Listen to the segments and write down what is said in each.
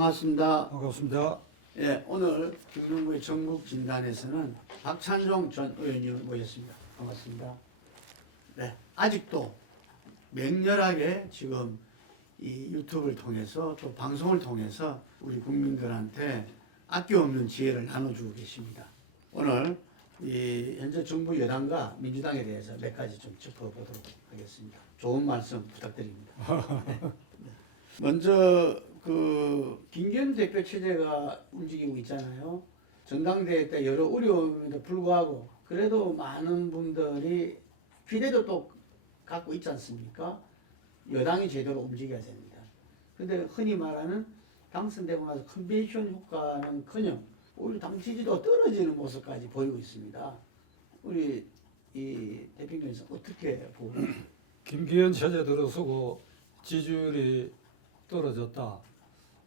반갑습니다. 반갑습니다. 예, 오늘 김명구의 전국 진단에서는 박찬종 전 의원님을 모셨습니다. 반갑습니다. 네, 아직도 맹렬하게 지금 이 유튜브를 통해서 또 방송을 통해서 우리 국민들한테 아낌없는 지혜를 나눠주고 계십니다. 오늘 이 현재 정부 여당과 민주당에 대해서 몇 가지 좀 짚어보도록 하겠습니다. 좋은 말씀 부탁드립니다. 네. 먼저 그 김기현 대표 체제가 움직이고 있잖아요. 전당대회 때 여러 어려움에도 불구하고 그래도 많은 분들이 기대도 또 갖고 있지 않습니까? 여당이 제대로 움직여야 됩니다. 근데 흔히 말하는 당선되고 나서 컨벤션 효과는커녕 오히려 당 지지도가 떨어지는 모습까지 보이고 있습니다. 우리 이 대표님께서 어떻게 보고 계십니까? 김기현 체제 들어서고 지지율이 떨어졌다.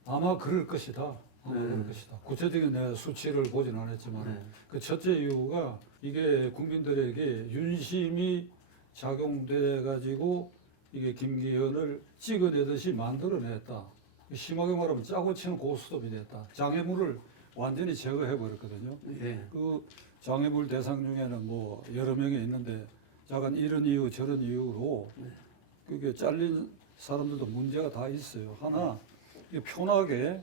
아마 그럴 것이다. 그럴 것이다. 구체적인 내 수치를 보진 않았지만 그 첫째 이유가 이게 국민들에게 윤심이 작용돼 가지고 이게 김기현을 찍어내듯이 만들어냈다. 심하게 말하면 짜고 치는 고스톱이 됐다. 장애물을 완전히 제거해 버렸거든요. 그 장애물 대상 중에는 뭐 여러 명이 있는데 약간 이런 이유 저런 이유로 그게 잘린 사람들도 문제가 다 있어요. 하나 이게 편하게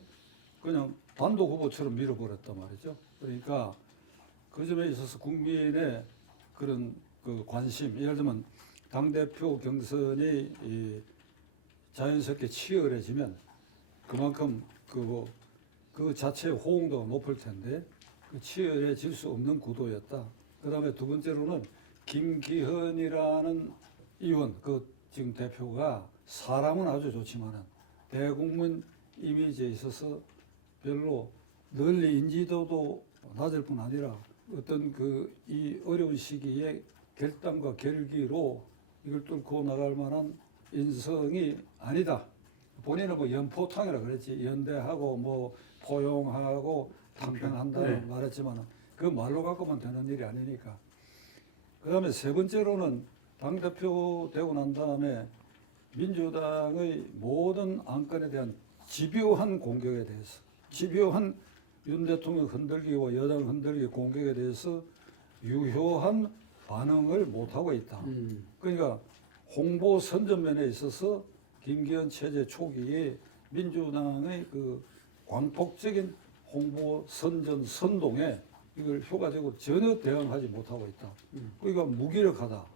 그냥 단독 후보처럼 밀어버렸단 말이죠. 그러니까 그 점에 있어서 국민의 그런 그 관심, 예를 들면 당대표 경선이 이 자연스럽게 치열해지면 그만큼 그 자체의 호응도가 높을 텐데 그 치열해질 수 없는 구도였다. 그 다음에 두 번째로는 김기현이라는 의원, 그 지금 대표가 사람은 아주 좋지만은 대국민 이미지에 있어서 별로 널리 인지도도 낮을 뿐 아니라 어떤 그 이 어려운 시기에 결단과 결기로 이걸 뚫고 나갈 만한 인성이 아니다. 본인은 뭐 연포탕이라 그랬지. 연대하고 뭐 포용하고 탕평한다는 말했지만 그 말로 갖고만 되는 일이 아니니까. 그 다음에 세 번째로는 당대표 되고 난 다음에 민주당의 모든 안건에 대한 집요한 공격에 대해서, 집요한 윤 대통령 흔들기와 여당 흔들기 공격에 대해서 유효한 반응을 못하고 있다. 그러니까 홍보 선전면에 있어서 김기현 체제 초기에 민주당의 그 광폭적인 홍보 선전 선동에 이걸 효과적으로 전혀 대응하지 못하고 있다. 그러니까 무기력하다.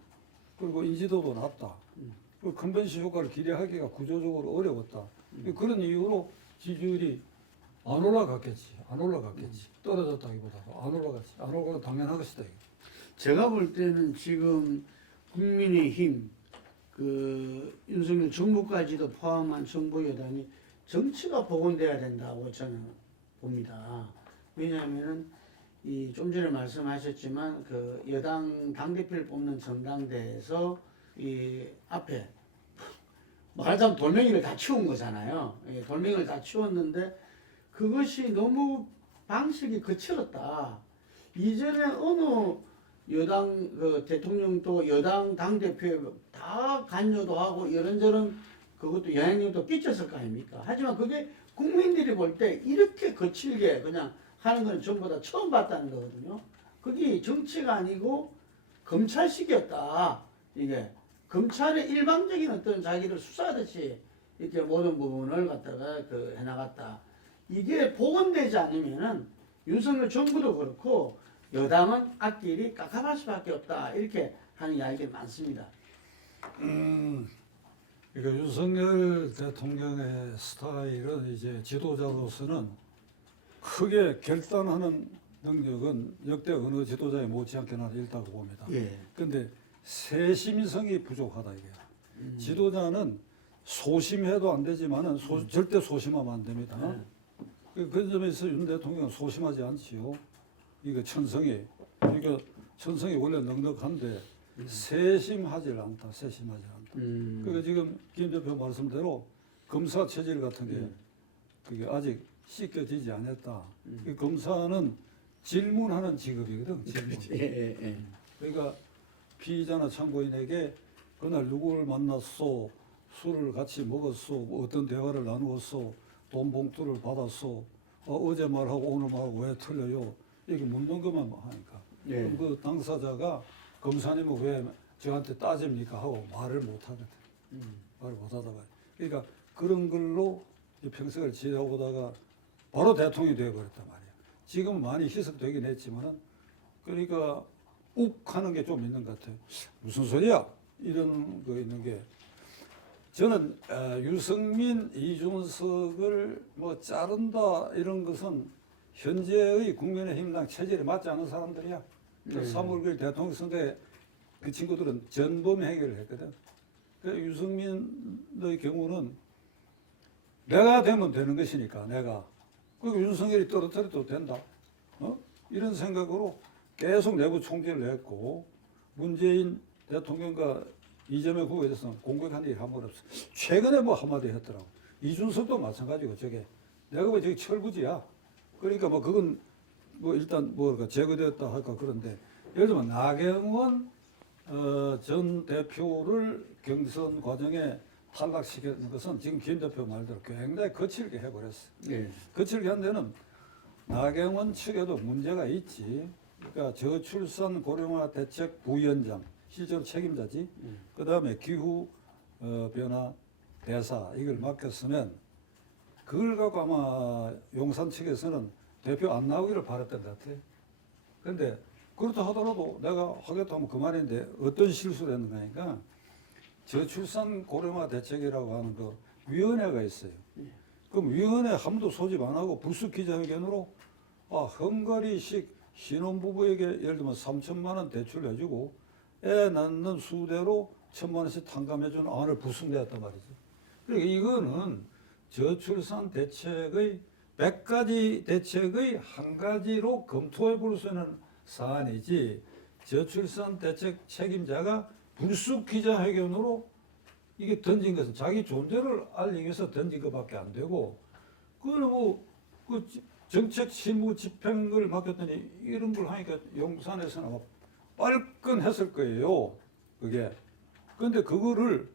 그리고 인지도도 낮다. 그 컨벤션 효과를 기대하기가 구조적으로 어려웠다. 그런 이유로 지지율이 안 올라갔겠지. 떨어졌다기보다도 안 올라갔지. 안 올라가도 당연한 것이다. 이거. 제가 볼 때는 지금 국민의힘 그 윤석열 정부까지도 포함한 정부 여당이 정치가 복원돼야 된다고 저는 봅니다. 왜냐하면은 이 좀 전에 말씀하셨지만 그 여당 당대표를 뽑는 전당대에서 이 앞에 말하자면 돌멩이를 다 치운 거잖아요. 돌멩이를 다 치웠는데 그것이 너무 방식이 거칠었다. 이전에 어느 여당 그 대통령도 여당 당대표에 다 관여도 하고 이런저런 그것도 영향력도 끼쳤을 거 아닙니까? 하지만 그게 국민들이 볼 때 이렇게 거칠게 그냥 하는 건 전부 다 처음 봤다는 거거든요. 그게 정치가 아니고 검찰식이었다. 이게 검찰의 일방적인 어떤 자기를 수사하듯이 이렇게 모든 부분을 갖다가 그 해나갔다. 이게 복원되지 않으면은 윤석열 정부도 그렇고 여당은 앞길이 깝깝할 수밖에 없다. 이렇게 하는 이야기가 많습니다. 그러니까 윤석열 대통령의 스타일은 이제 지도자로서는 크게 결단하는 능력은 역대 어느 지도자에 못지않게 나는 있다고 봅니다. 그런데 세심성이 부족하다 이게. 지도자는 소심해도 안 되지만은 절대 소심하면 안 됩니다. 그 점에서 윤 대통령은 소심하지 않지요. 이거 천성이 원래 넉넉한데 세심하지 않다. 그러니까 지금 김 대표 말씀대로 검사 체질 같은 게 그게 아직 씻겨지지 않았다. 검사는 질문하는 직업이거든. 질문. 그러니까 피의자나 참고인에게 그날 누구를 만났소, 술을 같이 먹었소, 어떤 대화를 나누었소, 돈 봉투를 받아서 어제 말하고 오늘 말하고 왜 틀려요? 이렇게 묻는 것만 하니까. 예. 그럼 그 당사자가 검사님은 왜 저한테 따집니까? 하고 말을 못 하거든. 말을 못 하다가. 그러니까 그런 걸로 이 평생을 지내오다가 바로 대통령이 되어버렸단 말이야. 지금은 많이 희석되긴 했지만은 그러니까 욱 하는 게 좀 있는 것 같아요. 무슨 소리야? 이런 거 있는 게 저는 유승민, 이준석을 뭐 자른다 이런 것은 현재의 국민의힘당 체질에 맞지 않는 사람들이야. 3월 9일 대통령 선거에 그 친구들은 전범 해결을 했거든. 그 유승민의 경우는 내가 되면 되는 것이니까 내가. 그리고 윤석열이 떨어뜨려도 된다. 이런 생각으로 계속 내부 총질을 했고 문재인 대통령과 이재명 후보에 대해서는 공격한 일이 한 번 없어. 최근에 뭐 한마디 했더라고. 이준석도 마찬가지고 저게 내가 왜 저기 철부지야. 그러니까 뭐 그건 뭐 일단 뭐랄까 제거되었다 할까 그런데 예를 들면 나경원 전 대표를 경선 과정에 탈락시키는 것은 지금 김 대표 말대로 굉장히 거칠게 해버렸어. 예. 거칠게 한 데는 나경원 측에도 문제가 있지. 그러니까 저출산 고령화 대책 부위원장 실제로 책임자지. 그 다음에 기후 변화 대사 이걸 맡겼으면 그걸 갖고 아마 용산 측에서는 대표 안 나오기를 바랐던 것 같아. 그런데 그렇다 하더라도 내가 하겠다 하면 그만인데 어떤 실수를 했는가 하니까 저출산 고령화 대책이라고 하는 그 위원회가 있어요. 그럼 위원회 아무도 소집 안 하고 불쑥 기자회견으로 헝가리식 신혼부부에게 예를 들면 3천만 원 대출을 해주고 애 낳는 수대로 1,000만 원씩 탕감해주는 안을 불쑥 내었단 말이죠. 그러니까 이거는 저출산 대책의 100가지 대책의 한 가지로 검토해 볼 수 있는 사안이지 저출산 대책 책임자가 불쑥 기자회견으로 이게 던진 것은 자기 존재를 알리기 위해서 던진 것밖에 안 되고 그걸 뭐그 정책 실무 집행을 맡겼더니 이런 걸 하니까 용산에서는 아마 빨끈했을 거예요. 그게. 그런데 그거를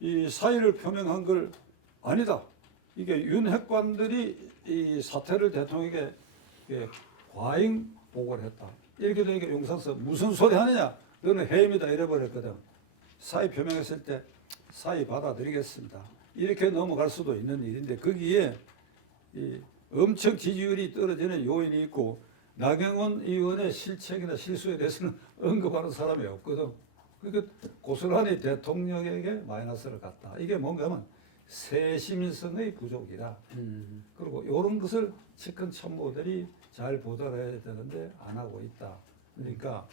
이 사의를 표명한 걸 아니다. 이게 윤 핵관들이 이 사태를 대통령에게 과잉 보고를 했다. 이렇게 되니까 용산서 무슨 소리 하느냐? 너는 해임이다 이래버렸거든. 사의 표명했을 때 사의 받아들이겠습니다. 이렇게 넘어갈 수도 있는 일인데 거기에 이 엄청 지지율이 떨어지는 요인이 있고 나경원 의원의 실책이나 실수에 대해서는 언급하는 사람이 없거든. 그러니까 고스란히 대통령에게 마이너스를 갔다. 이게 뭔가 하면 세심성의 부족이다. 그리고 이런 것을 측근 참모들이 잘 보좌해야 되는데 안 하고 있다. 그러니까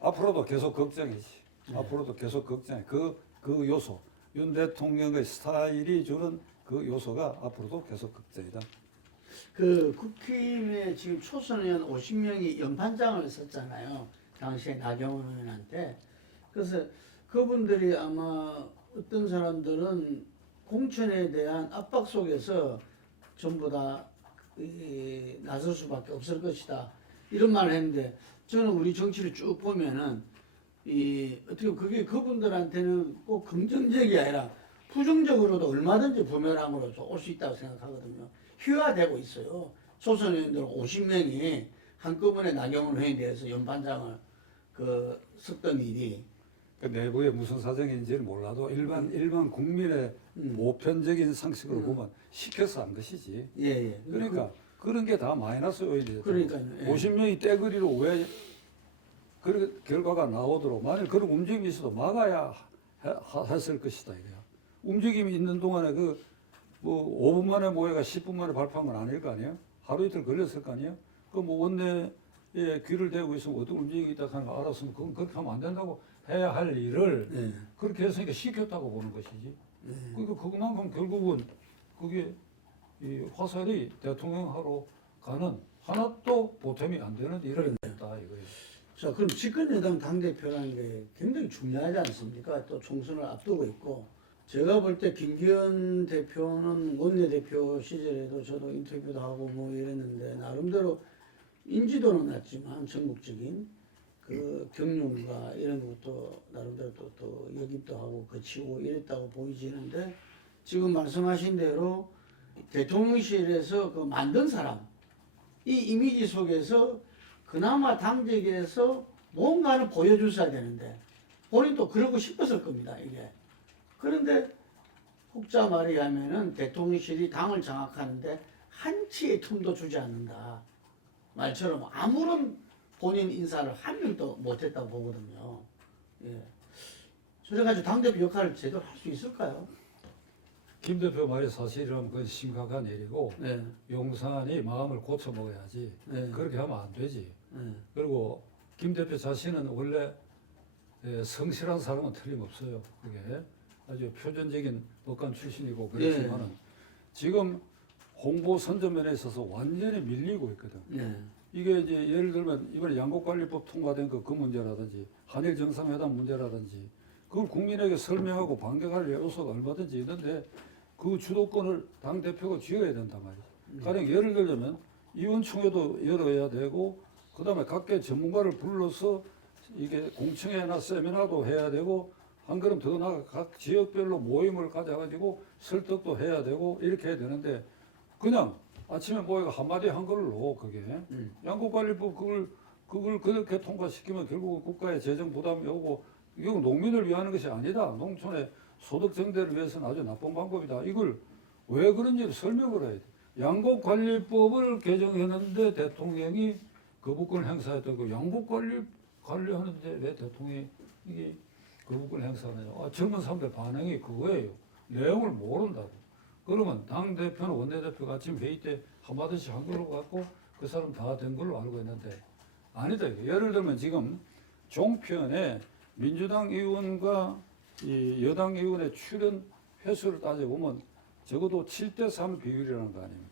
앞으로도 계속 걱정이지. 앞으로도 계속 걱정이. 그 요소, 윤 대통령의 스타일이 주는 그 요소가 앞으로도 계속 걱정이다. 그 국힘에 지금 초선 의원 50명이 연판장을 썼잖아요. 당시에 나경원 의원한테. 그래서 그분들이 아마 어떤 사람들은 공천에 대한 압박 속에서 전부 다 나설 수밖에 없을 것이다. 이런 말을 했는데 저는 우리 정치를 쭉 보면은 어떻게 그게 그분들한테는 꼭 긍정적이 아니라 부정적으로도 얼마든지 부메랑으로서 올 수 있다고 생각하거든요. 희화되고 있어요. 초선 의원들 50명이 한꺼번에 나경원 의원에 대해서 연반장을 섰던 일이 그 내부에 무슨 사정인지는 몰라도 일반 국민의 보편적인 상식으로 보면 시켜서 한 것이지. 예. 그러니까 그런 게 다 마이너스 요인이죠. 그러니까요. 예. 50명이 떼거리로 왜 그 결과가 나오도록 만일 그런 움직임이 있어도 막아야 했을 것이다 이거야. 움직임이 있는 동안에 뭐 5분 만에 모여가 10분 만에 발표한 건 아닐 거 아니에요? 하루 이틀 걸렸을 거 아니에요? 그 뭐 원내에 귀를 대고 있으면 어떤 움직임이 있다 하는 거 알았으면 그건 그렇게 하면 안 된다고 해야 할 일을 그렇게 했으니까 시켰다고 보는 것이지. 그러니까 그만큼 결국은 그게 이 화살이 대통령하러 가는 하나도 보탬이 안 되는 일을 했다 이거예요. 자, 그럼 집권여당 당대표라는 게 굉장히 중요하지 않습니까? 또 총선을 앞두고 있고 제가 볼 때 김기현 대표는 원내대표 시절에도 저도 인터뷰도 하고 뭐 이랬는데 나름대로 인지도는 낮지만 전국적인 그 경륜과 이런 것도 나름대로 또 역입도 하고 거치고 이랬다고 보이지는데 지금 말씀하신 대로 대통령실에서 그 만든 사람, 이 이미지 속에서 그나마 당적에서 뭔가를 보여줬어야 되는데 본인도 그러고 싶었을 겁니다. 이게. 그런데 혹자 말에 의하면은 대통령실이 당을 장악하는데 한치의 틈도 주지 않는다. 말처럼 아무런 본인 인사를 한 명도 못했다고 보거든요. 예. 그래가지고 당대표 역할을 제대로 할 수 있을까요? 김 대표 말이 사실이라면 그건 심각한 일이고 네. 용산이 마음을 고쳐 먹어야지. 네. 그렇게 하면 안 되지. 네. 그리고 김 대표 자신은 원래 성실한 사람은 틀림없어요. 그게 아주 표준적인 법관 출신이고 그렇지만은 지금 홍보 선전면에 있어서 완전히 밀리고 있거든. 네. 이게 이제 예를 들면 이번에 양국관리법 통과된 그 문제라든지 한일 정상회담 문제라든지 그걸 국민에게 설명하고 반격할 요소가 얼마든지 있는데 그 주도권을 당 대표가 쥐어야 된단 말이죠. 가령 예를 들자면 의원총회도 열어야 되고 그다음에 각계 전문가를 불러서 이게 공청회나 세미나도 해야 되고 한 걸음 더 나아가 각 지역별로 모임을 가져가지고 설득도 해야 되고 이렇게 해야 되는데 그냥 아침에 모여가 한마디 한 걸로 그게 양국관리법 그걸 그렇게 통과시키면 결국은 국가의 재정 부담이 오고 이건 농민을 위하는 것이 아니다. 농촌의 소득 증대를 위해서는 아주 나쁜 방법이다. 이걸 왜 그런지 설명을 해야 돼. 양국관리법을 개정했는데 대통령이 거부권을 행사했던 그 양국관리하는데 왜 대통령이 이게 거부권을 행사하느냐. 젊은 사람들 반응이 그거예요. 내용을 모른다고. 그러면 당대표는 원내대표가 아침 회의 때 한마디씩 한 걸로 갖고 그 사람 다 된 걸로 알고 있는데 아니다. 예를 들면 지금 종편에 민주당 의원과 이 여당 의원의 출연 횟수를 따져보면 적어도 7대3 비율이라는 거 아닙니까?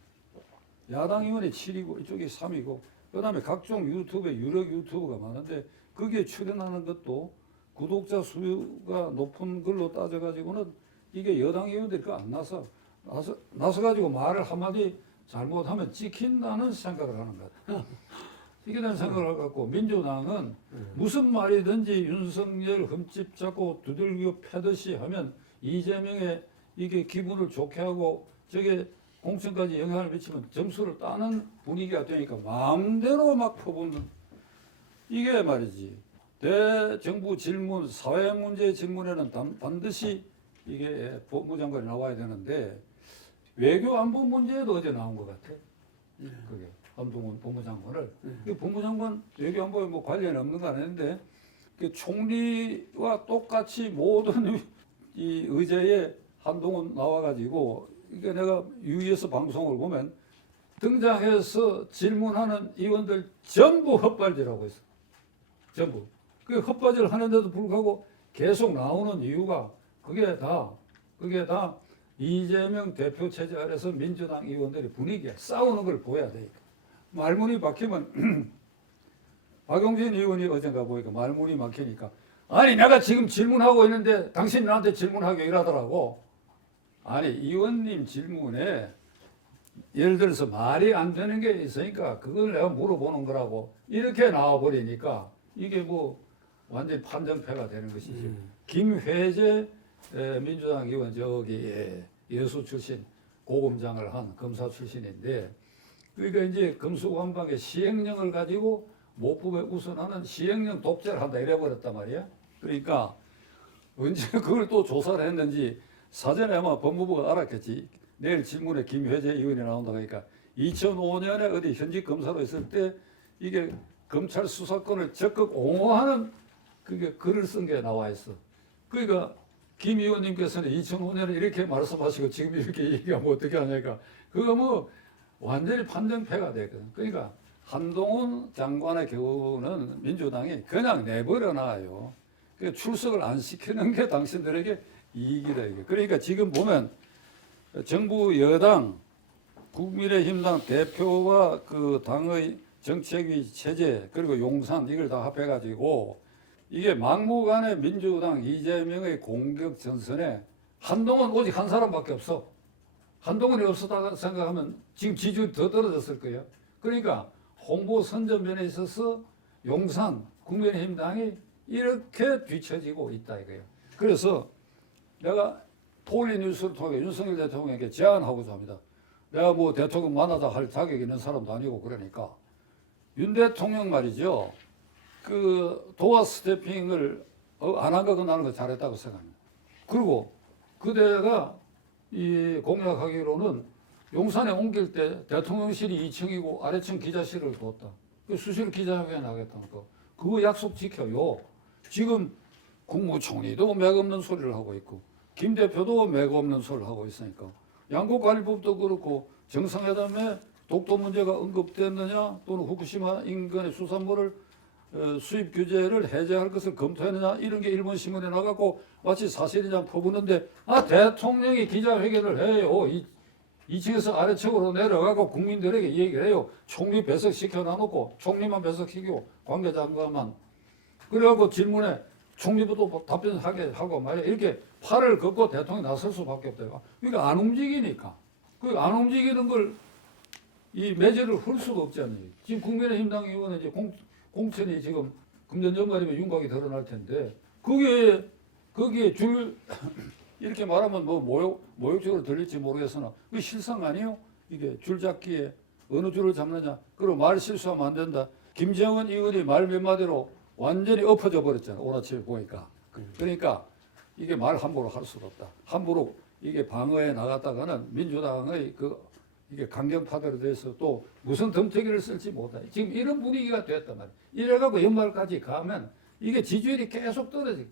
야당 의원이 7이고 이쪽이 3이고 그 다음에 각종 유튜브에 유력 유튜브가 많은데 거기에 출연하는 것도 구독자 수가 높은 걸로 따져가지고는 이게 여당 의원들이 그거 안 나서가지고 말을 한마디 잘못하면 찍힌다는 생각을 하는 것 같아요. 찍힌다는 생각을 갖고 민주당은 무슨 말이든지 윤석열 흠집 잡고 두들겨 패듯이 하면 이재명의 이게 기분을 좋게 하고 저게 공천까지 영향을 미치면 점수를 따는 분위기가 되니까 마음대로 막 퍼붓는 이게 말이지. 대정부 질문, 사회 문제 질문에는 반드시 이게 법무장관이 나와야 되는데 외교 안보 문제에도 어제 나온 것 같아. 그게 한동훈 법무장관을. 그 법무장관 외교 안보에 뭐 관련이 없는 건 아닌데 그 총리와 똑같이 모든 이 의제에 한동훈 나와가지고 이게 내가 유의해서 방송을 보면 등장해서 질문하는 의원들 전부 헛발질하고 있어. 전부. 그 헛발질 하는데도 불구하고 계속 나오는 이유가 그게 다 이재명 대표 체제 아래서 민주당 의원들이 분위기에 싸우는 걸 보여야 되니까. 말문이 막히면 박용진 의원이 어젠가 보니까 말문이 막히니까 아니 내가 지금 질문하고 있는데 당신 나한테 질문하게 이러더라고. 아니 의원님 질문에 예를 들어서 말이 안 되는 게 있으니까 그걸 내가 물어보는 거라고 이렇게 나와버리니까 이게 뭐 완전히 판정패가 되는 것이지. 김회재 민주당 의원 저기 여수 출신 고검장을 한 검사 출신인데 그러니까 이제 금수관방의 시행령을 가지고 모법에 우선하는 시행령 독재를 한다 이래버렸단 말이야. 그러니까 언제 그걸 또 조사를 했는지 사전에 아마 법무부가 알았겠지. 내일 질문에 김회재 의원이 나온다 그러니까 2005년에 어디 현직 검사로 있을 때 이게 검찰 수사권을 적극 옹호하는 그게 글을 쓴 게 나와 있어. 그러니까 김 의원님께서는 2005년에 이렇게 말씀하시고 지금 이렇게 얘기하면 어떻게 하냐니까 그거 뭐 완전히 판정패가 되거든. 그러니까 한동훈 장관의 경우는 민주당이 그냥 내버려 놔요. 그 출석을 안 시키는 게 당신들에게 이익이다 이게. 그러니까 지금 보면 정부 여당 국민의힘당 대표와 그 당의 정책위 체제 그리고 용산 이걸 다 합해가지고 이게 막무가내 민주당 이재명의 공격 전선에 한동훈 오직 한 사람밖에 없어. 한동훈이 없었다 생각하면 지금 지지율이 더 떨어졌을 거예요. 그러니까 홍보 선전면에 있어서 용산 국민의힘 당이 이렇게 뒤처지고 있다 이거예요. 그래서 내가 폴리뉴스를 통해 윤석열 대통령에게 제안하고자 합니다. 내가 뭐 대통령 만나자 할 자격이 있는 사람도 아니고 그러니까 윤 대통령 말이죠. 그 도어 스태핑을 안 한 거고 나는 거 잘했다고 생각합니다. 그리고 그대가 이 공약하기로는 용산에 옮길 때 대통령실이 2층이고 아래층 기자실을 뒀다. 그 수시로 기자회견 하겠다는 거. 그거 약속 지켜요. 지금 국무총리도 맥 없는 소리를 하고 있고 김 대표도 맥 없는 소리를 하고 있으니까 양국관리법도 그렇고 정상회담에 독도 문제가 언급됐느냐 또는 후쿠시마 인근의 수산물을 수입 규제를 해제할 것을 검토했느냐 이런 게 일본 신문에 나가고 마치 사실이냐 퍼부는데 대통령이 기자회견을 해요. 2층에서 아래층으로 내려가고 국민들에게 얘기를 해요. 총리 배석시켜 놔놓고 총리만 배석시키고 관계장관만 그래갖고 질문에 총리부터 답변하게 하고 말이야. 이렇게 팔을 걷고 대통령이 나설 수밖에 없대요. 그러니까 안 움직이니까. 그 안 움직이는 걸 이 매제를 할 수가 없잖아요. 지금 국민의힘당 의원은 이제 공천이 지금 금년 연말이면 윤곽이 드러날 텐데 거기에 줄 이렇게 말하면 뭐 모욕적으로 들릴지 모르겠으나 그게 실상 아니에요? 이게 줄잡기에 어느 줄을 잡느냐. 그리고 말 실수하면 안 된다. 김정은 의원이 말 몇 마디로 완전히 엎어져 버렸잖아. 오늘 아침에 보니까. 그러니까 이게 말 함부로 할 수가 없다. 함부로 이게 방어에 나갔다가는 민주당의 이게 강경파들에 대해서 또 무슨 덤태기를 쓸지 못해. 지금 이런 분위기가 됐단 말이야. 이래갖고 연말까지 가면 이게 지지율이 계속 떨어지고.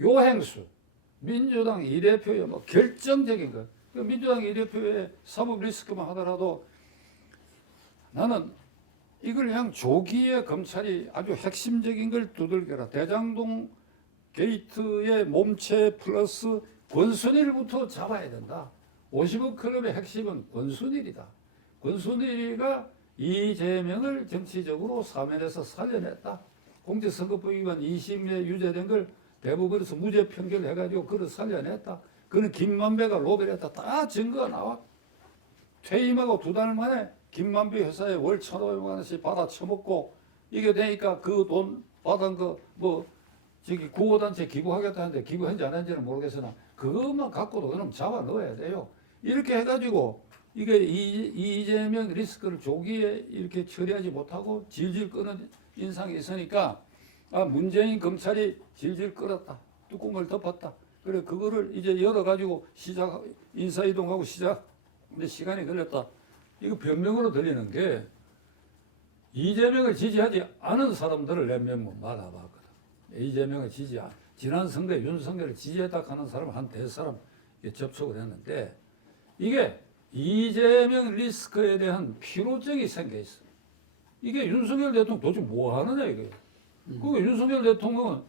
요행수. 민주당 이 대표의 뭐 결정적인 것. 민주당 이 대표의 사법 리스크만 하더라도 나는 이걸 그냥 조기에 검찰이 아주 핵심적인 걸 두들겨라. 대장동 게이트의 몸체 플러스 권순일부터 잡아야 된다. 50억 클럽의 핵심은 권순일이다. 권순일이가 이재명을 정치적으로 사면에서 살려냈다. 공직선거법 위반 20회 유죄된 걸 대법원에서 무죄 판결해가지고 그걸 살려냈다. 그는 김만배가 로비를 했다. 다 증거가 나와. 퇴임하고 2달 만에 김만배 회사에 월 1,500만 원씩 받아 처먹고 이게 되니까 그 돈 받은 거 구호단체 기부하겠다는데 기부했는지 안 했는지는 모르겠으나 그것만 갖고도 그럼 잡아 넣어야 돼요. 이렇게 해가지고 이게 이재명 리스크를 조기에 이렇게 처리하지 못하고 질질 끄는 인상이 있으니까 문재인 검찰이 질질 끌었다. 뚜껑을 덮었다. 그래 그거를 이제 열어가지고 인사이동하고 근데 시간이 걸렸다. 이거 변명으로 들리는 게 이재명을 지지하지 않은 사람들을 내면만 만나봤거든. 이재명을 지난 선거에 윤석열을 지지했다 하는 사람 한 4사람 접촉을 했는데 이게 이재명 리스크에 대한 피로증이 생겨 있어. 이게 윤석열 대통령 도대체 뭐 하느냐 이게. 그리고 윤석열 대통령은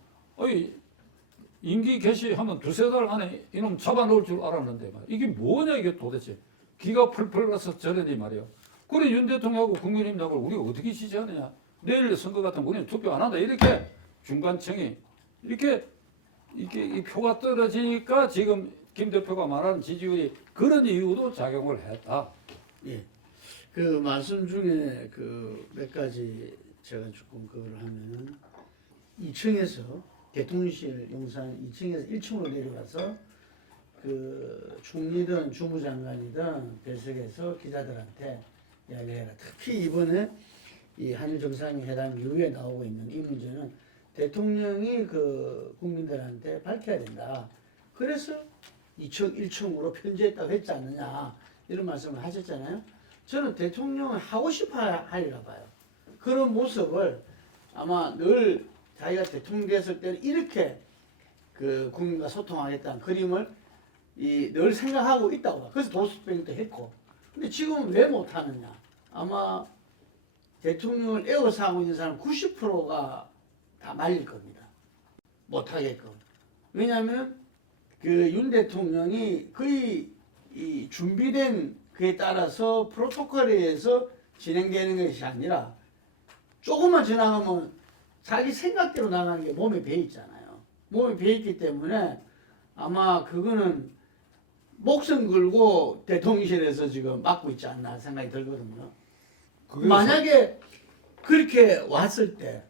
임기 개시하면 2-3달 안에 이놈 잡아놓을 줄 알았는데 이게 뭐냐 이게 도대체. 기가 펄펄 나서 저러니 말이야. 그래 윤 대통령하고 국민의힘당을 우리가 어떻게 지지하느냐. 내일 선거 같으면 우리는 투표 안 한다. 이렇게 중간층이 이렇게 이 표가 떨어지니까 지금 김 대표가 말하는 지지율이 그런 이유도 작용을 했다. 예. 그 말씀 중에 그 몇 가지 제가 조금 그걸 하면은 2층에서 대통령실 용산 2층에서 1층으로 내려와서 그 총리든 주무장관이든 배석해서 기자들한테 이야기해라. 특히 이번에 이 한일 정상회담 이후에 나오고 있는 이 문제는 대통령이 그 국민들한테 밝혀야 된다. 그래서 2층, 1층으로 편지했다고 했지 않느냐 이런 말씀을 하셨잖아요. 저는 대통령은 하고 싶어 하리라 봐요. 그런 모습을 아마 늘 자기가 대통령 됐을 때는 이렇게 그 국민과 소통하겠다는 그림을 늘 생각하고 있다고 봐. 그래서 도스뱅도 했고. 근데 지금은 왜 못하느냐. 아마 대통령을 애워싸고 있는 사람 90%가 다 말릴 겁니다. 못하게끔. 왜냐하면 그 윤 대통령이 거의 이 준비된 그에 따라서 프로토콜에 의해서 진행되는 것이 아니라 조금만 지나가면 자기 생각대로 나가는 게 몸에 배 있잖아요. 몸에 배 있기 때문에 아마 그거는 목숨 걸고 대통령실에서 지금 맡고 있지 않나 생각이 들거든요. 만약에 그렇게 왔을 때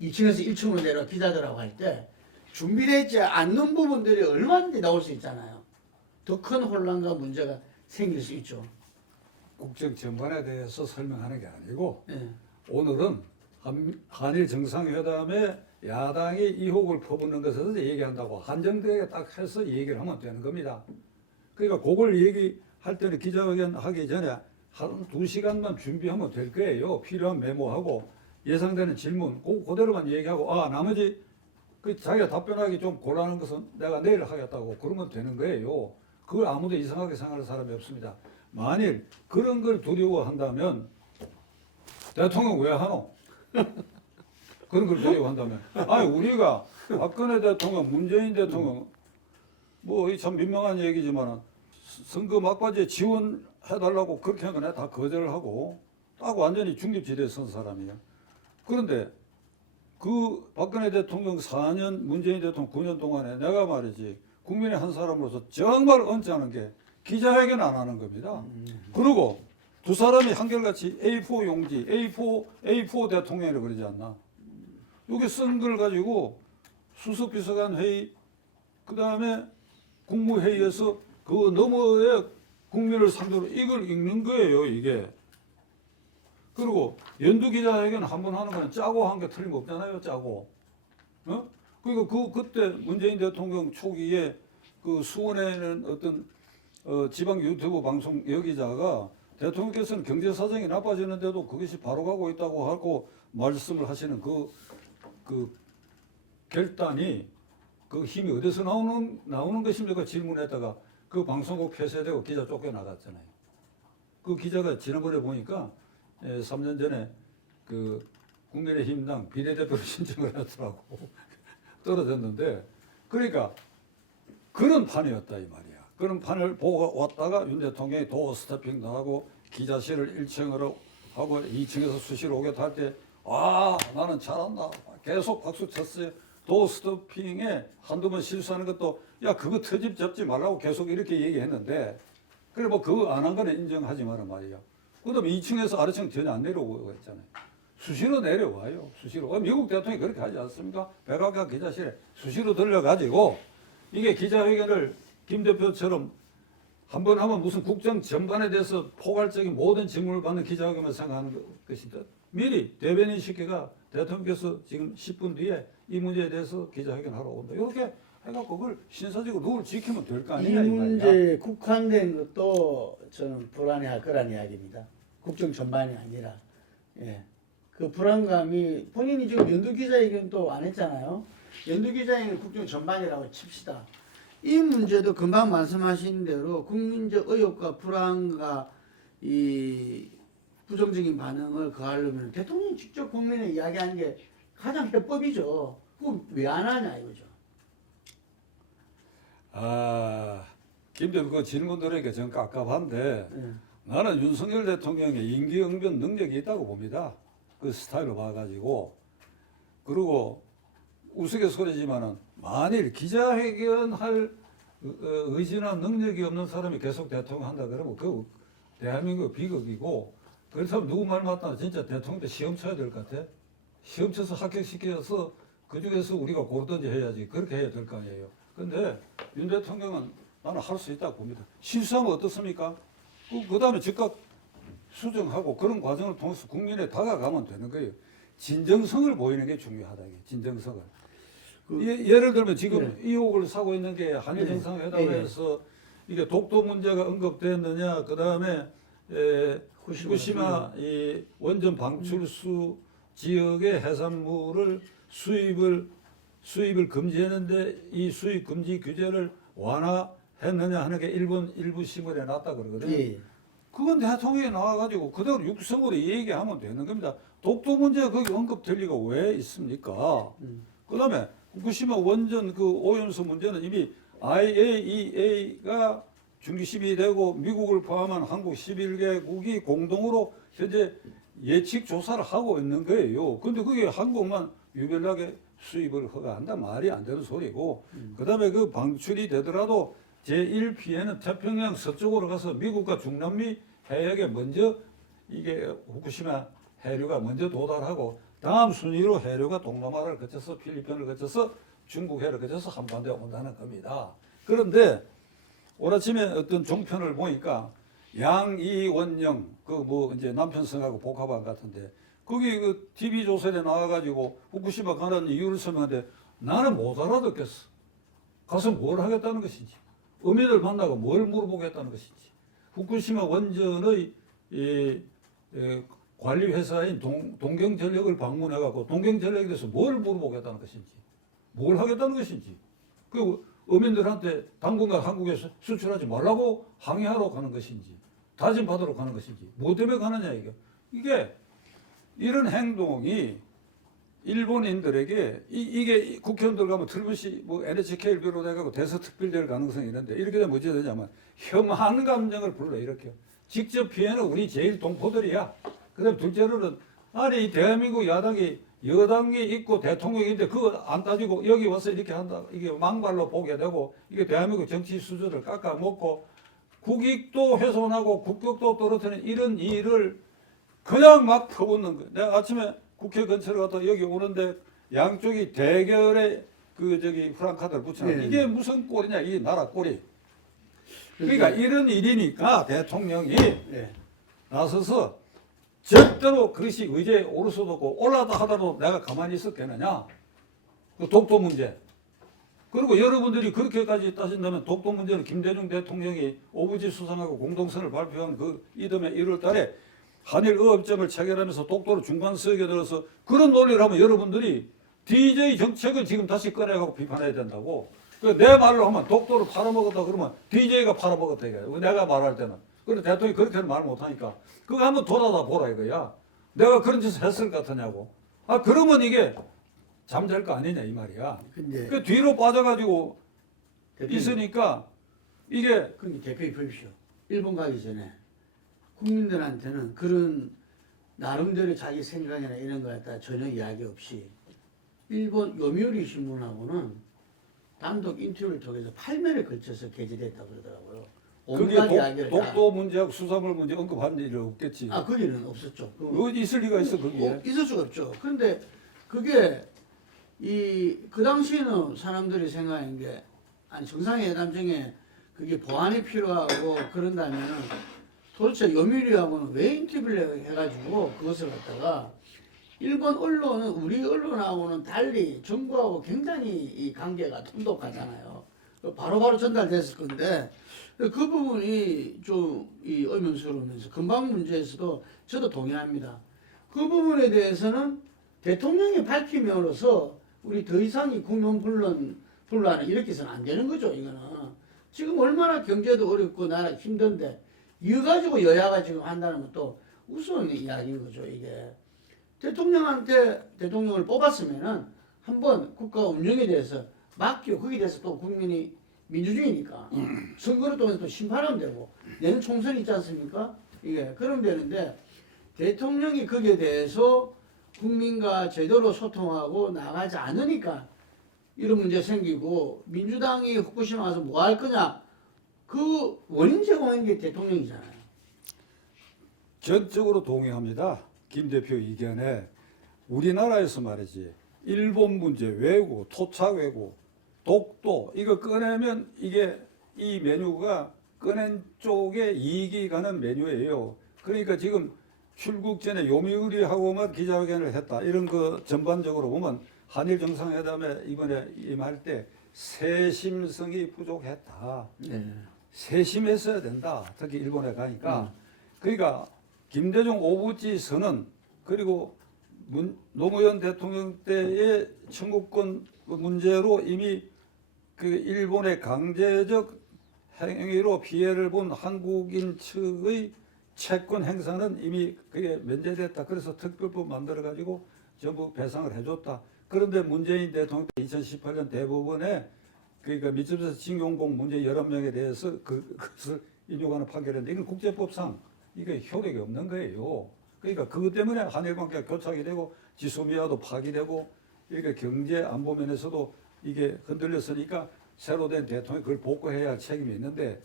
2층에서 1층으로 내려와 기자들하고 할 때 준비되지 않는 부분들이 얼마든지 나올 수 있잖아요. 더 큰 혼란과 문제가 생길 수 있죠. 국정 전반에 대해서 설명하는 게 아니고 예. 오늘은 한일 정상회담에 야당이 의혹을 퍼붓는 것에 대해서 얘기한다고 한정되게 딱 해서 얘기를 하면 되는 겁니다. 그러니까 그걸 얘기할 때는 기자회견 하기 전에 한 2시간만 준비하면 될 거예요. 필요한 메모하고 예상되는 질문 그대로만 얘기하고 나머지 그 자기가 답변하기 좀 곤란한 것은 내가 내일 하겠다고 그러면 되는 거예요. 그걸 아무도 이상하게 생각하는 사람이 없습니다. 만일 그런 걸 두려워한다면 대통령 왜 하노? 그런 걸 두려워한다면 우리가 박근혜 대통령, 문재인 대통령 뭐 이 참 민망한 얘기지만 선거 막바지에 지원해달라고 그렇게 한 거 내가 다 거절을 하고 딱 완전히 중립지대에 선 사람이야. 그런데 그 박근혜 대통령 4년, 문재인 대통령 9년 동안에 내가 말이지 국민의 한 사람으로서 정말 언짢은 게 기자회견 안 하는 겁니다. 그리고 두 사람이 한결같이 A4 용지, A4 대통령이라고 그러지 않나. 여기 쓴 걸 가지고 수석비서관 회의, 그 다음에 국무회의에서 그 너머에 국민을 상대로 이걸 읽는 거예요, 이게. 그리고 연두 기자회견 한 번 하는 거는 짜고 한 게 틀림없잖아요, 짜고. 그리고 그때 문재인 대통령 초기에 그 수원에는 어떤 지방 유튜브 방송 여기자가 대통령께서는 경제 사정이 나빠지는데도 그것이 바로 가고 있다고 하고 말씀을 하시는 그 결단이 그 힘이 어디서 나오는 것입니까? 질문했다가 그 방송국 폐쇄되고 기자 쫓겨나갔잖아요. 그 기자가 지난번에 보니까 3년 전에 그 국민의힘당 비례대표로 신청을 했더라고. 떨어졌는데 그러니까 그런 판이었다 이 말이야. 그런 판을 보고 왔다가 윤 대통령이 도어 스태핑도 하고 기자실을 1층으로 하고 2층에서 수시로 오겠다 할 때 나는 잘한다. 계속 박수 쳤어요. 도어 스태핑에 한두 번 실수하는 것도 그거 트집 잡지 말라고 계속 이렇게 얘기했는데 그래 뭐 그거 안 한 거는 인정하지 마라 말이야. 그다음에 2층에서 아래층 전혀 안 내려오고 했잖아요. 수시로 내려와요. 수시로. 미국 대통령이 그렇게 하지 않습니까? 백악관 기자실에 수시로 들려가지고 이게 기자회견을 김 대표처럼 한 번 하면 무슨 국정 전반에 대해서 포괄적인 모든 질문을 받는 기자회견만 생각하는 것이다. 미리 대변인 시켜가 대통령께서 지금 10분 뒤에 이 문제에 대해서 기자회견 하러 온다. 이렇게 해갖고 그걸 신사적으로 룰을 지키면 될 거 이 아니냐. 문제에 국한된 것도 저는 불안해할 거란 이야기입니다. 국정 전반이 아니라. 예. 그 불안감이 본인이 지금 연두기자회견도 안 했잖아요. 연두기자회견 국정 전반이라고 칩시다. 이 문제도 금방 말씀하신 대로 국민적 의혹과 불안과 이 부정적인 반응을 가하려면 대통령이 직접 국민에 이야기하는 게 가장 해법이죠. 그거 왜 안 하냐 이거죠. 김 대표 그 질문 들으니까 좀 깝깝한데 나는 윤석열 대통령의 임기응변 능력이 있다고 봅니다. 그 스타일을 봐가지고. 그리고 우스갯소리지만은 만일 기자회견할 의지나 능력이 없는 사람이 계속 대통령 한다 그러면 그 대한민국 비극이고 그렇다면 누구 말 맞다 진짜 대통령도 시험 쳐야 될 것 같아. 시험 쳐서 합격시켜서 그 중에서 우리가 고르든지 해야지. 그렇게 해야 될 거 아니에요. 근데 윤 대통령은 나는 할 수 있다고 봅니다. 실수하면 어떻습니까? 그 다음에 즉각 수정하고 그런 과정을 통해서 국민에 다가가면 되는 거예요. 진정성을 보이는 게 중요하다. 진정성을. 예를 들면 지금 의혹을 사고 있는 게 한일 정상회담에서 이게 독도 문제가 언급됐느냐, 그 다음에 후쿠시마 이 원전 방출수 지역의 해산물을 수입을 금지했는데 이 수입 금지 규제를 완화했느냐 하는 게 일본 일부 신문에 났다 그러거든요. 그건 대통령이 나와가지고 그대로 육성으로 얘기하면 되는 겁니다. 독도 문제가 거기 언급될 리가 왜 있습니까? 그 다음에 후쿠시마 원전 그 오염수 문제는 이미 IAEA가 중기 심의되고 미국을 포함한 한국 11개국이 공동으로 현재 예측 조사를 하고 있는 거예요. 근데 그게 한국만 유별나게 수입을 허가한다 말이 안 되는 소리고, 그 다음에 그 방출이 되더라도 제1피해는 태평양 서쪽으로 가서 미국과 중남미 해역에 먼저 이게 후쿠시마 해류가 먼저 도달하고 다음 순위로 해류가 동남아를 거쳐서 필리핀을 거쳐서 중국 해를 거쳐서 한반도에 온다는 겁니다. 그런데 오늘 아침에 어떤 종편을 보니까 양이원영 그 뭐 이제 남편 성하고 복합한 같은데 거기 그 TV 조선에 나와가지고 후쿠시마 가는 이유를 설명하는데 나는 못 알아듣겠어. 가서 뭘 하겠다는 것인지, 어민을 만나고 뭘 물어보겠다는 것인지, 후쿠시마 원전의 관리 회사인 동경전력을 방문해갖고 동경전력에 대해서 뭘 물어보겠다는 것인지, 뭘 하겠다는 것인지, 그 어민들한테 당분간 한국에서 수출하지 말라고 항의하러 가는 것인지, 다짐 받으러 가는 것인지, 뭐 때문에 가느냐 이게 이런 행동이 일본인들에게 이게 국회의원들 가면 틀림없이 뭐 NHK를 비롯해가지고 대서특필될 가능성이 있는데 이렇게 되면 어찌 되냐면 혐한 감정을 불러일으켜. 직접 피해는 우리 제일 동포들이야. 그다음 둘째로는 아니 대한민국 야당이 여당이 있고 대통령인데 그거 안 따지고 여기 와서 이렇게 한다. 이게 망발로 보게 되고 이게 대한민국 정치 수준을 깎아먹고 국익도 훼손하고 국격도 떨어뜨리는 이런 일을 그냥 막 퍼붓는 거예요. 내가 아침에 국회 근처로 갔다 여기 오는데 양쪽이 대결의 그 저기 프랑카드를 붙여놨 네. 이게 무슨 꼴이냐 이 나라 꼴이. 그러니까 이런 일이니까 대통령이 네. 나서서 절대로 그것이 의제에 오를 수도 없고 올라다 하더라도 내가 가만히 있었겠느냐. 그 독도 문제. 그리고 여러분들이 그렇게까지 따진다면 독도 문제는 김대중 대통령이 오부지 수상하고 공동선을 발표한 그 이듬해 1월 달에 한일 의협점을 체결하면서 독도를 중간석에 들어서 그런 논의를 하면 여러분들이 DJ 정책을 지금 다시 꺼내갖고 비판해야 된다고. 내 말로 하면 독도를 팔아먹었다 그러면 DJ가 팔아먹었다 이거야. 내가 말할 때는. 그런데 대통령이 그렇게는 말 못하니까 그거 한번 돌아다 보라 이거야. 내가 그런 짓을 했을 것 같으냐고. 아 그러면 이게 잠잘 거 아니냐 이 말이야. 근데 그 뒤로 빠져가지고 대표님, 있으니까 이게 그럼 대표님 보십시오. 일본 가기 전에 국민들한테는 그런 나름대로 자기 생각이나 이런 거 갖다 전혀 이야기 없이 일본 요미우리 신문하고는 단독 인터뷰를 통해서 8면에 걸쳐서 게재됐다고 그러더라고요. 그게 온갖 이야기를 다. 독도 문제하고 수산물 문제 언급한 일이 없겠지. 아 거기는 없었죠. 그거 있을 리가 있어 거기에. 있을 수가 없죠. 그런데 그게 그 당시에는 사람들이 생각한 게 아니 정상회담 중에 그게 보완이 필요하고 그런다면은 도대체 요미우리하고는 왜 인터뷰를 해가지고 그것을 갖다가 일본 언론은 우리 언론하고는 달리 정부하고 굉장히 이 관계가 돈독하잖아요. 바로바로 전달됐을 건데 그 부분이 좀 이 의문스러우면서 금방 문제에서도 저도 동의합니다. 그 부분에 대해서는 대통령이 밝힘으로써 우리 더 이상 이 국민 분란을 일으켜서는 안 되는 거죠. 이거는 지금 얼마나 경제도 어렵고 나라 힘든데 이거 가지고 여야가 지금 한다는 것도 우스운 이야기인 거죠. 이게 대통령을 뽑았으면은 한번 국가 운영에 대해서 맡기고 거기에 대해서 또 국민이 민주주의니까 선거를 통해서 또 심판하면 되고 내년 총선이 있지 않습니까? 이게 그러면 되는데 대통령이 거기에 대해서 국민과 제대로 소통하고 나가지 않으니까 이런 문제 생기고 민주당이 후쿠시마 와서 뭐 할 거냐 그 원인 제공한 게 대통령이잖아요. 전적으로 동의합니다. 김 대표 의견에 우리나라에서 말이지 일본 문제 외고 토착 외고 독도 이거 꺼내면 이게 이 메뉴가 꺼낸 쪽에 이익이 가는 메뉴예요. 그러니까 지금 출국 전에 요미우리하고만 기자회견을 했다. 이런 거 전반적으로 보면 한일 정상회담에 이번에 임할 때 세심성이 부족했다. 네. 세심했어야 된다. 특히 일본에 가니까. 그러니까 김대중 오부지 선언 그리고 노무현 대통령 때의 청구권 문제로 이미 그 일본의 강제적 행위로 피해를 본 한국인 측의 채권 행사는 이미 그게 면제됐다. 그래서 특별법 만들어 가지고 전부 배상을 해줬다. 그런데 문재인 대통령 2018년 대법원에 그러니까 미쓰비시 징용공 문제 11명에 대해서 그것을 인용하는 판결인데 이건 국제법상 이게 효력이 없는 거예요. 그러니까 그것 때문에 한일 관계가 교착이 되고 지소미아도 파기되고 이렇게 경제 안보 면에서도 이게 흔들렸으니까 새로 된 대통령이 그걸 복구해야 할 책임이 있는데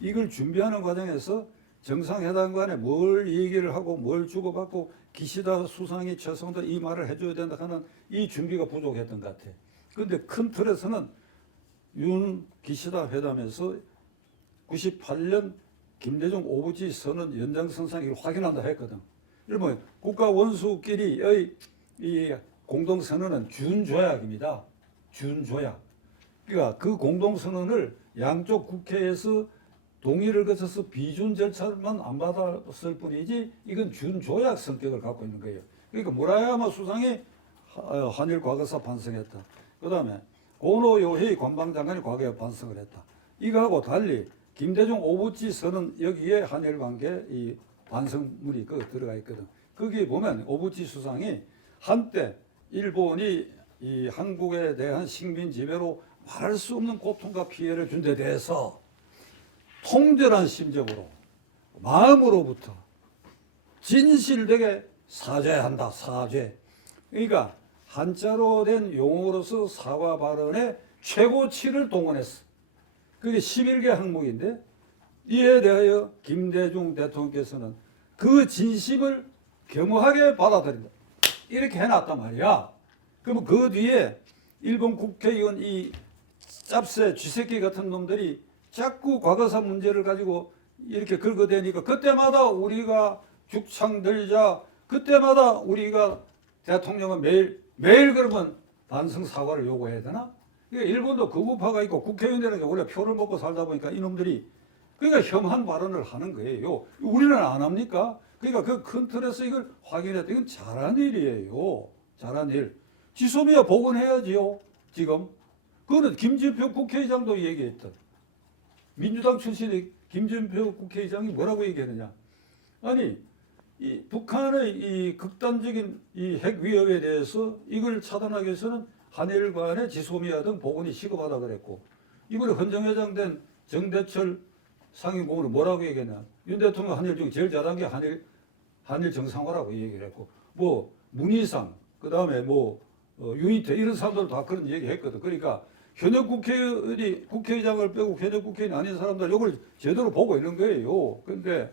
이걸 준비하는 과정에서 정상회담 간에 뭘 얘기를 하고 뭘 주고받고 기시다 수상이 최소한도 이 말을 해줘야 된다 하는 이 준비가 부족했던 것 같아. 그런데 큰 틀에서는 기시다 회담에서 98년 김대중 오부지 선언 연장선상 이걸 확인한다 했거든. 이러면 국가 원수끼리의 이 공동선언은 준조약입니다. 준조약. 그러니까 그 공동선언을 양쪽 국회에서 동의를 거쳐서 비준 절차만 안 받았을 뿐이지 이건 준조약 성격을 갖고 있는 거예요. 그러니까 무라야마 수상이 한일 과거사 반성했다. 그 다음에 고노 요헤이 관방장관이 과거에 반성을 했다. 이거하고 달리 김대중 오부지 선언 여기에 한일 관계 이 반성문이 들어가 있거든. 거기에 보면 오부지 수상이 한때 일본이 이 한국에 대한 식민 지배로 말할 수 없는 고통과 피해를 준 데 대해서 통절한 심정으로 마음으로부터 진실되게 사죄한다. 사죄. 그러니까 한자로 된 용어로서 사과 발언의 최고치를 동원했어. 그게 11개 항목인데 이에 대하여 김대중 대통령께서는 그 진심을 겸허하게 받아들인다. 이렇게 해놨단 말이야. 그러면 그 뒤에 일본 국회의원 이 짭새 쥐새끼 같은 놈들이 자꾸 과거사 문제를 가지고 이렇게 긁어대니까 그때마다 우리가 죽창 들자 그때마다 우리가 대통령은 매일 그러면 반성 사과를 요구해야 되나? 그러니까 일본도 극우파가 있고 국회의원들에게 원래 표를 먹고 살다 보니까 이놈들이 그러니까 혐한 발언을 하는 거예요. 우리는 안 합니까? 그러니까 그 큰 틀에서 이걸 확인했다. 이건 잘한 일이에요. 잘한 일. 지소미아 복원해야지요. 지금. 그거는 김진표 국회의장도 얘기했던. 민주당 출신의 김진표 국회의장이 뭐라고 얘기했느냐. 아니 이 북한의 이 극단적인 이 핵 위협에 대해서 이걸 차단하기 위해서는 한일 간의 지소미아 등 복원이 시급하다 그랬고 이번에 헌정회장 된 정대철 상임고문은 뭐라고 얘기했냐. 윤 대통령 한일 중에 제일 잘한 게 한일 정상화라고 얘기를 했고 뭐 문희상 그다음에 뭐 유인태 이런 사람들도 다 그런 얘기 했거든. 그러니까 현역 국회의원이 국회의장을 빼고 현역 국회의원 아닌 사람들 이걸 제대로 보고 있는 거예요. 그런데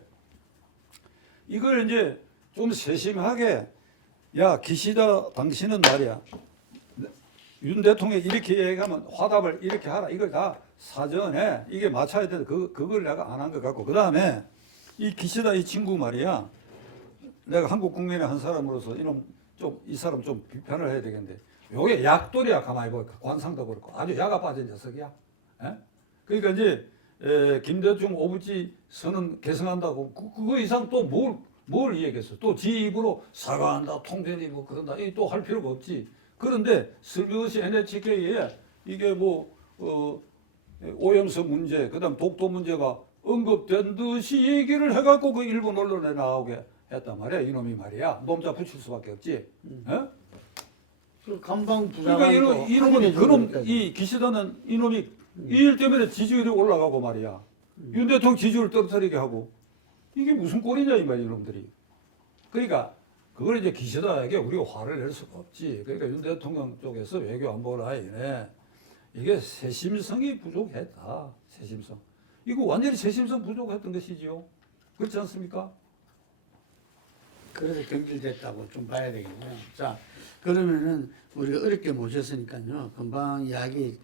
이걸 이제 좀 세심하게 야 기시다 당신은 말이야 윤 대통령이 이렇게 얘기하면 화답을 이렇게 하라. 이걸 다 사전에 이게 맞춰야 되는데 그걸 내가 안 한 것 같고 그 다음에 이 기시다 이 친구 말이야 내가 한국 국민의 한 사람으로서 이놈 좀 이 사람 좀 비판을 해야 되겠는데 요게 약돌이야. 가만히 보니까 관상도 그렇고 아주 야가 빠진 녀석이야. 에? 그러니까 이제 김대중 오부지 선언 개성한다고 그거 이상 또 뭘 얘기했어. 또 지 입으로 사과한다 통변이 뭐 그런다 이 또 할 필요가 없지. 그런데 슬며시 NHK에 이게 뭐 오염수 문제 그다음 독도 문제가 언급된 듯이 얘기를 해갖고 그 일본 언론에 나오게 했단 말이야. 이놈이 말이야. 몸자 붙일 수밖에 없지. 그 간방 그러니까 부장관도 이놈이 그놈 이 기시다는 이놈이 이 일 때문에 지지율이 올라가고 말이야. 윤 대통령 지지율 떨어뜨리게 하고 이게 무슨 꼴이냐 이 말이야 이놈들이. 그러니까 그걸 이제 기시다에게 우리가 화를 낼 수가 없지. 그러니까 윤 대통령 쪽에서 외교 안보 라인에 이게 세심성이 부족했다. 세심성. 이거 완전히 세심성 부족했던 것이지요. 그렇지 않습니까? 그래서 경질됐다고 좀 봐야 되겠네요. 자, 그러면은 우리가 어렵게 모셨으니까요. 금방 이야기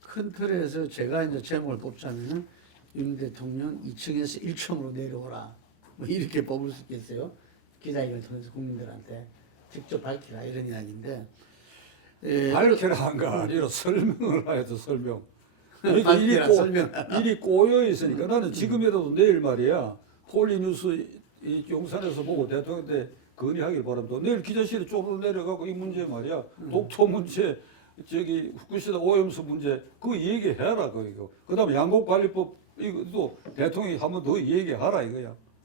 큰 틀에서 제가 이제 제목을 뽑자면은 윤 대통령 2층에서 1층으로 내려오라. 뭐 이렇게 뽑을 수 있겠어요. 기자회견을 통해서 국민들한테 직접 밝히라 이런 이야기인데. 밝히라 한 거 아니라 설명을 해도 설명. 밝히라 설명. 일이 꼬여 있으니까 나는 지금이라도 내일 말이야. 홀리뉴스 이 용산에서 보고 대통령한테 건의하길 바랍니다. 내일 기자실에 쪽으로 내려가고 이 문제 말이야. 독토 문제, 저기 후쿠시다 오염수 문제 그거 얘기해라 그거. 그다음에 양곡관리법 이것도 대통령이 한 번 더 얘기하라 이거야.